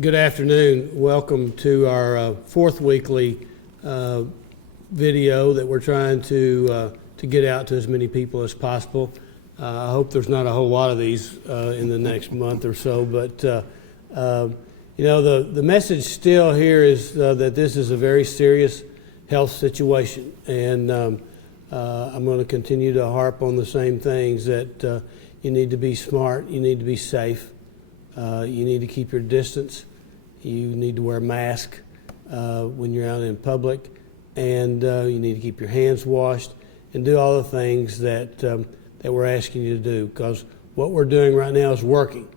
Good afternoon. Welcome to our fourth weekly video that we're trying to get out to as many people as possible. I hope there's not a whole lot of these in the next month or so, but you know, the message still here is that this is a very serious health situation, and I'm going to continue to harp on the same things, that you need to be smart, you need to be safe, you need to keep your distance, you need to wear a mask when you're out in public, and you need to keep your hands washed and do all the things that we're asking you to do, because what we're doing right now is working.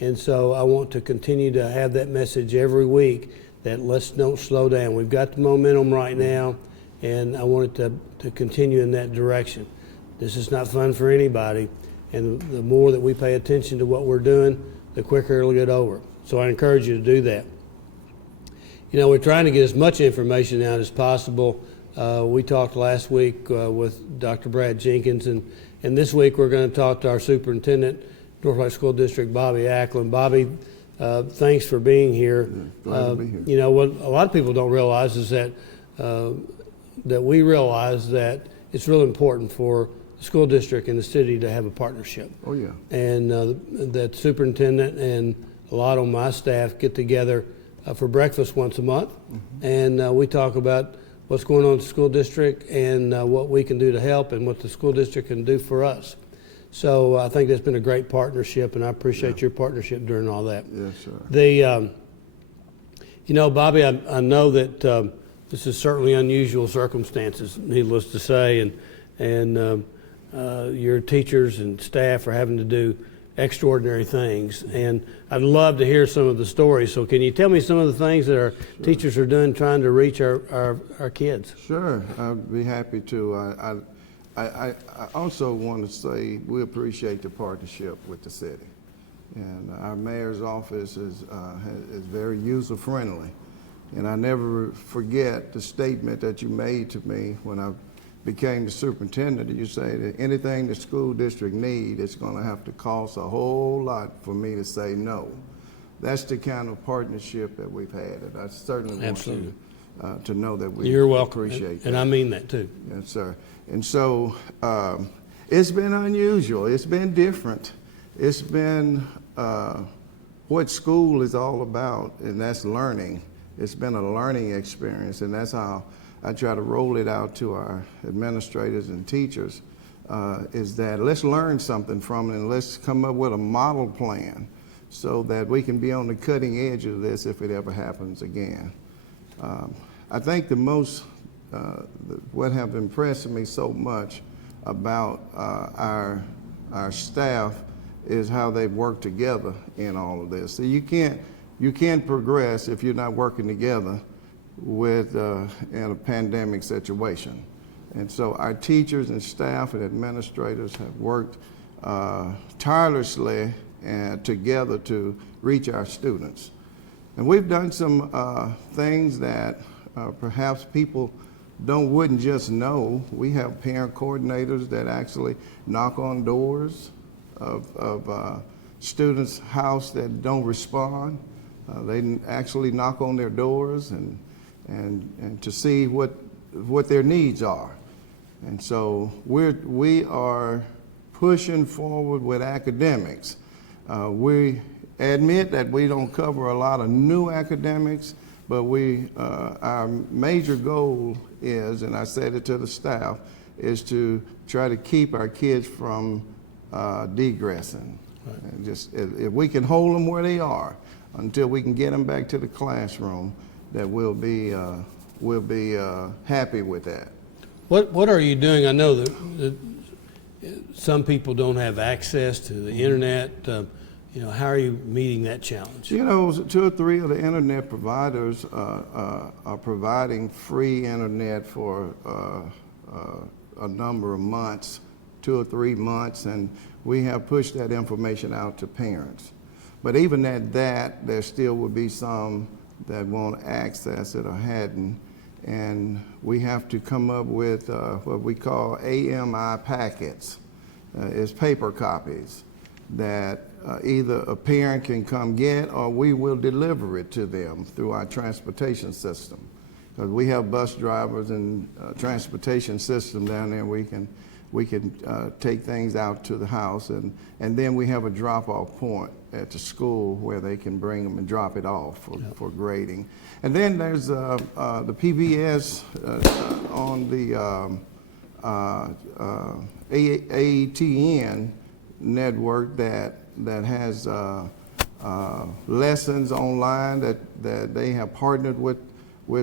And so I want to continue to have that message every week, that let's don't slow down. We've got the momentum right now, and I want it to continue in that direction. This is not fun for anybody, and the more that we pay attention to what we're doing, the quicker it'll get over. So I encourage you to do that. You know, we're trying to get as much information out as possible. We talked last week with Dr. Brad Jenkins, and this week we're going to talk to our superintendent, Northlight School District, Bobby Ackland. Bobby, thanks for being here. Glad to be here. You know, what a lot of people don't realize is that we realize that it's really important for the school district and the city to have a partnership. Oh, yeah. And that superintendent and a lot of my staff get together for breakfast once a month, and we talk about what's going on in the school district and what we can do to help and what the school district can do for us. So I think that's been a great partnership, and I appreciate your partnership during all that. Yes, sir. You know, Bobby, I know that this is certainly unusual circumstances, needless to say, and your teachers and staff are having to do extraordinary things, and I'd love to hear some of the stories. So can you tell me some of the things that our teachers are doing trying to reach our kids? Sure, I'd be happy to. I also want to say we appreciate the partnership with the city, and our mayor's office is very user-friendly, and I never forget the statement that you made to me when I became the superintendent. You say that anything the school district needs, it's going to have to cost a whole lot for me to say no. That's the kind of partnership that we've had, and I certainly want you to know that we appreciate that. And I mean that too. Yes, sir. And so it's been unusual. It's been different. It's been what school is all about, and that's learning. It's been a learning experience, and that's how I try to roll it out to our administrators and teachers, is that let's learn something from it, and let's come up with a model plan so that we can be on the cutting edge of this if it ever happens again. I think the most, what have impressed me so much about our staff is how they've worked together in all of this. So you can't progress if you're not working together in a pandemic situation. And so our teachers and staff and administrators have worked tirelessly and together to reach our students. And we've done some things that perhaps people wouldn't just know. We have parent coordinators that actually knock on doors of students' house that don't respond. They actually knock on their doors and to see what their needs are. And so we are pushing forward with academics. We admit that we don't cover a lot of new academics, but our major goal is, and I said it to the staff, is to try to keep our kids from degressing. Right. And just if we can hold them where they are until we can get them back to the classroom, that we'll be happy with that. What are you doing? I know that some people don't have access to the internet. You know, how are you meeting that challenge? You know, 2 or 3 of the internet providers are providing free internet for a number of months, 2 or 3 months, and we have pushed that information out to parents. But even at that, there still will be some that won't access it or hadn't, and we have to come up with what we call AMI packets. It's paper copies that either a parent can come get, or we will deliver it to them through our transportation system. Because we have bus drivers and transportation system down there. We can take things out to the house, and then we have a drop-off point at the school where they can bring them and drop it off for grading. And then there's the PBS on the AETN network that has lessons online that they have partnered with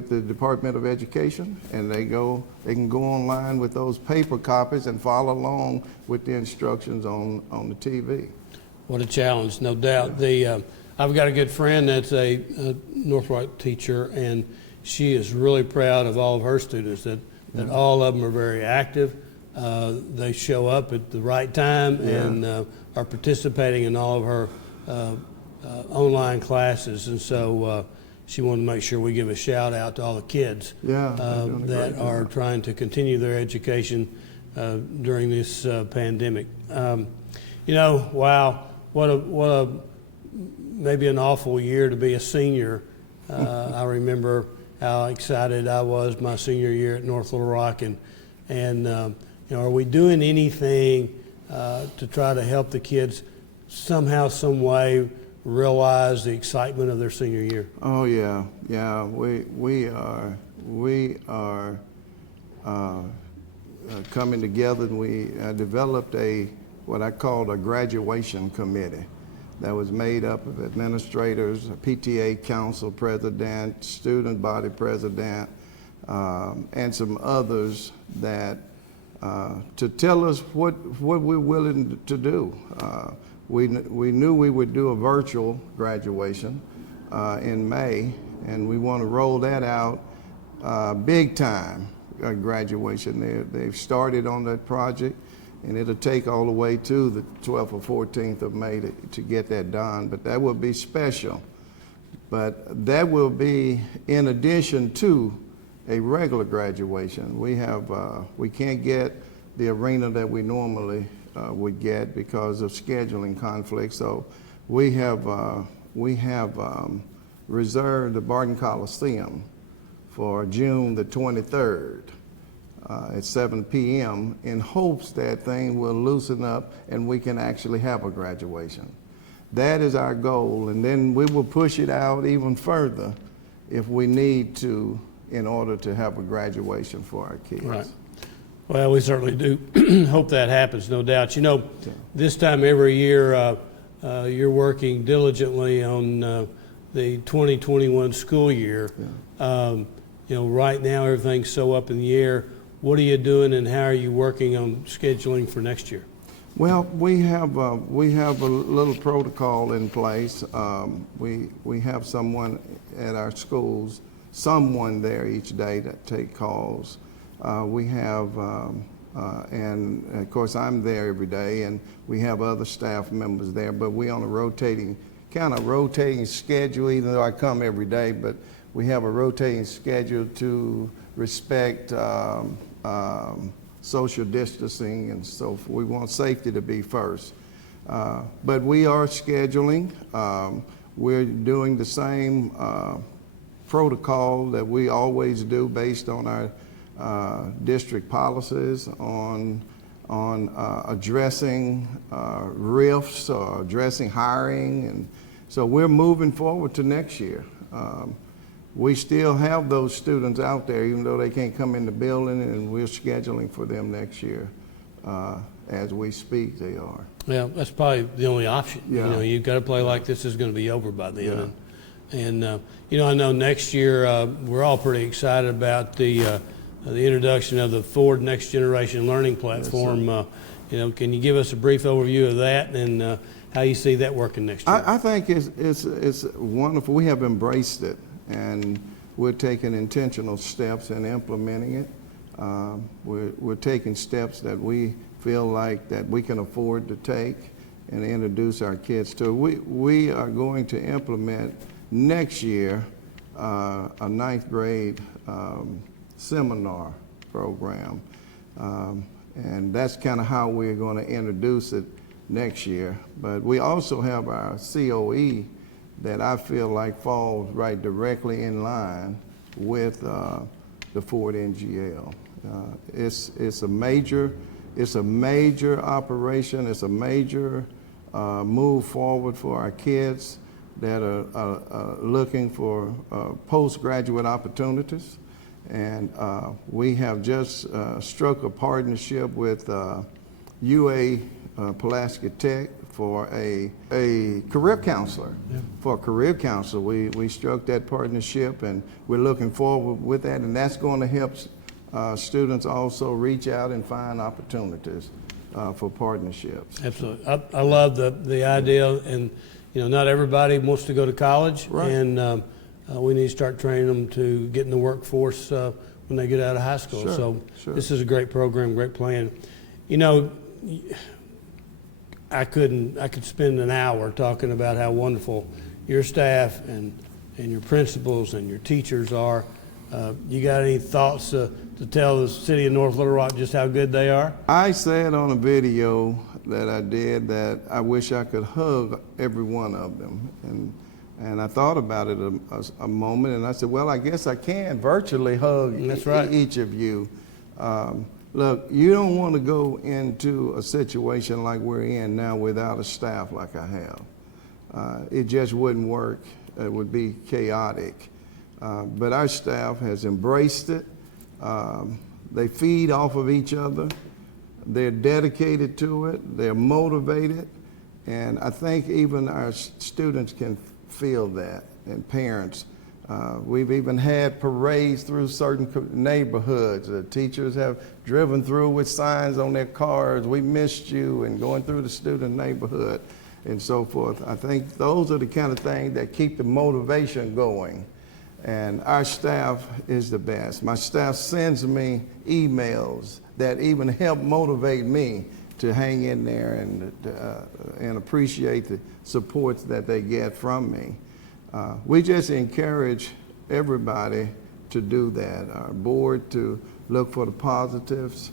the Department of Education, and they can go online with those paper copies and follow along with the instructions on the TV. What a challenge, no doubt. I've got a good friend that's a Northrock teacher, and she is really proud of all of her students, that all of them are very active. They show up at the right time and are participating in all of her online classes, and so she wanted to make sure we give a shout out to all the kids that are trying to continue their education during this pandemic. Wow, what a maybe an awful year to be a senior. I remember how excited I was my senior year at North Little Rock, and are we doing anything to try to help the kids somehow, some way realize the excitement of their senior year? Oh yeah. We are coming together, and we developed what I called a graduation committee that was made up of administrators, a PTA council president, student body president, and some others that to tell us what we're willing to do. We knew we would do a virtual graduation in May, and we want to roll that out big time graduation. They've started on that project, and it'll take all the way to the 12th or 14th of May to get that done, but that will be special. But that will be in addition to a regular graduation. We can't get the arena that we normally would get because of scheduling conflicts. So we have reserved the Barton Coliseum for June the 23rd at 7 p.m. in hopes that thing will loosen up and we can actually have a graduation. That is our goal, and then we will push it out even further if we need to in order to have a graduation for our kids. Right. Well, we certainly do hope that happens, no doubt. This time every year, you're working diligently on the 2021 school year. Right now everything's so up in the air. What are you doing, and how are you working on scheduling for next year? Well, we have a little protocol in place. We have someone at our schools, someone there each day that take calls. We have, and of course I'm there every day, and we have other staff members there, but we on a kind of rotating schedule, even though I come every day, but we have a rotating schedule to respect social distancing and so forth. We want safety to be first. But we are scheduling. We're doing the same protocol that we always do based on our district policies on addressing rifts or addressing hiring. And so we're moving forward to next year. We still have those students out there, even though they can't come in the building, and we're scheduling for them next year. As we speak, they are. Yeah, that's probably the only option. Yeah. You've got to play like this is going to be over by then. Yeah. And I know next year we're all pretty excited about the introduction of the Ford Next Generation Learning Platform. Yes, can you give us a brief overview of that and how you see that working next year? I think it's wonderful. We have embraced it, and we're taking intentional steps in implementing it. We're taking steps that we feel like that we can afford to take and introduce our kids to. We are going to implement next year a ninth grade seminar program, and that's kind of how we're going to introduce it next year. But we also have our COE that I feel like falls right directly in line with the Ford NGL. It's a major operation. It's a major move forward for our kids that are looking for postgraduate opportunities. And we have just struck a partnership with UA Pulaski Tech for a career counselor. Yeah. For a career counselor, we struck that partnership, and we're looking forward with that, and that's going to help students also reach out and find opportunities for partnerships. Absolutely. I love the idea, and not everybody wants to go to college, right. And we need to start training them to get in the workforce when they get out of high school. Sure, so sure. This is a great program, great plan. I could spend an hour talking about how wonderful your staff and your principals and your teachers are. You got any thoughts to tell the city of North Little Rock just how good they are? I said on a video that I did that I wish I could hug every one of them. And I thought about it a moment, and I said, well, I guess I can virtually hug That's right. each of you. Look, you don't want to go into a situation like we're in now without a staff like I have. It just wouldn't work. It would be chaotic. But our staff has embraced it. They feed off of each other. They're dedicated to it. They're motivated. And I think even our students can feel that, and parents. We've even had parades through certain neighborhoods. The teachers have driven through with signs on their cars, "We missed you," and going through the student neighborhood and so forth. I think those are the kind of things that keep the motivation going. And our staff is the best. My staff sends me emails that even help motivate me to hang in there and appreciate the supports that they get from me. We just encourage everybody to do that. Our board to look for the positives.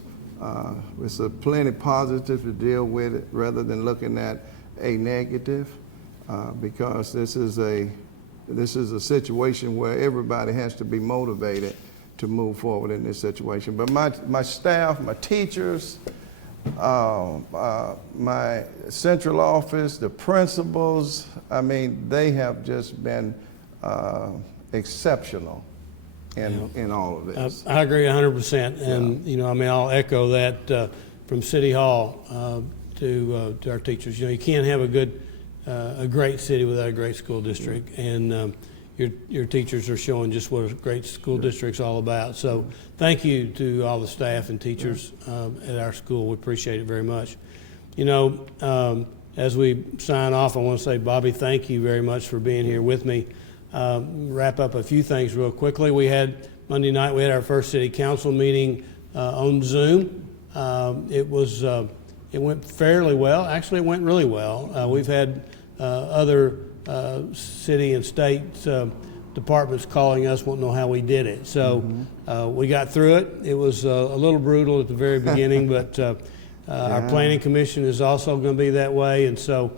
There's plenty positive to deal with it rather than looking at a negative, because this is a situation where everybody has to be motivated to move forward in this situation. But my staff, my teachers, my central office, the principals, I mean, they have just been exceptional in all of this. I agree 100%, and I'll echo that from City Hall to our teachers. You can't have a great city without a great school district, and your teachers are showing just what a great school district's all about. So thank you to all the staff and teachers at our school. We appreciate it very much. As we sign off, I want to say, Bobby, thank you very much for being here with me. Wrap up a few things real quickly. Monday night, we had our first city council meeting on Zoom. It went fairly well. Actually, it went really well. We've had other city and state departments calling us, wanting to know how we did it. So we got through it. It was a little brutal at the very beginning, but our planning commission is also going to be that way. And so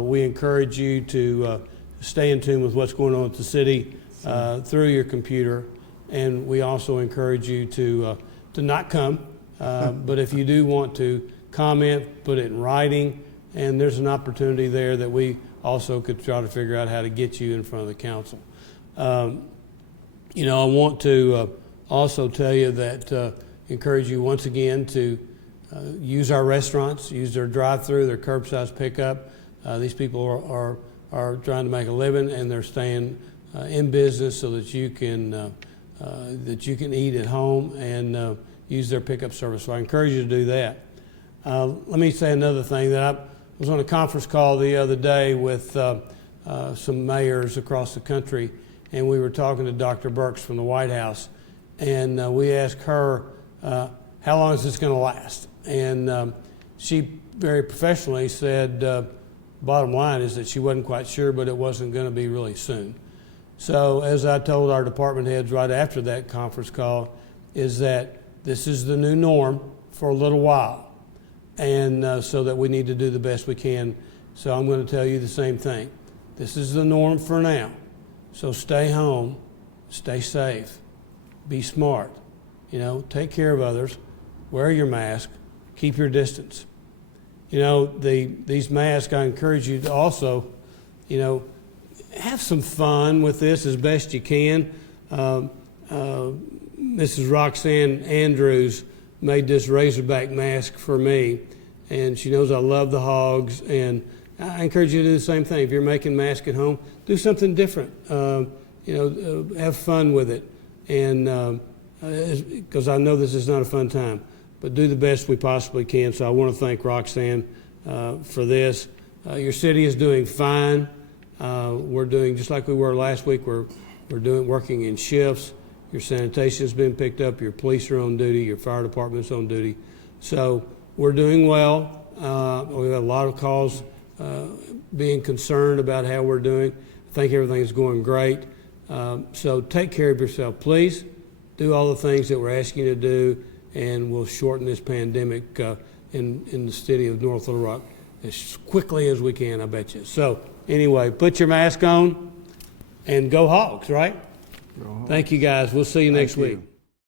we encourage you to stay in tune with what's going on with the city through your computer. And we also encourage you to not come, but if you do want to comment, put it in writing, and there's an opportunity there that we also could try to figure out how to get you in front of the council. I want to also tell you that encourage you once again to use our restaurants, use their drive-through, their curbside pickup. These people are trying to make a living, and they're staying in business so that you can eat at home and use their pickup service. So I encourage you to do that. Let me say another thing, that I was on a conference call the other day with some mayors across the country, and we were talking to Dr. Birx from the White House, and we asked her, how long is this going to last? And she very professionally said, bottom line is that she wasn't quite sure, but it wasn't going to be really soon. So as I told our department heads right after that conference call, is that this is the new norm for a little while. and so that we need to do the best we can. So I'm going to tell you the same thing. This is the norm for now. So stay home, stay safe, be smart, take care of others, wear your mask, keep your distance. These masks, I encourage you to also, have some fun with this as best you can. Mrs. Roxanne Andrews made this Razorback mask for me, and she knows I love the hogs, and I encourage you to do the same thing. If you're making masks at home, do something different. Have fun with it, and because I know this is not a fun time, but do the best we possibly can. So I want to thank Roxanne for this. Your city is doing fine. We're doing just like we were last week. We're working in shifts. Your sanitation's been picked up. Your police are on duty. Your fire department's on duty. So we're doing well. We've had a lot of calls being concerned about how we're doing. I think everything's going great. So take care of yourself. Please do all the things that we're asking you to do, and we'll shorten this pandemic in the city of North Little Rock as quickly as we can, I bet you. So anyway, put your mask on and go Hogs, right? Go home. Thank you, guys. We'll see you next week. You.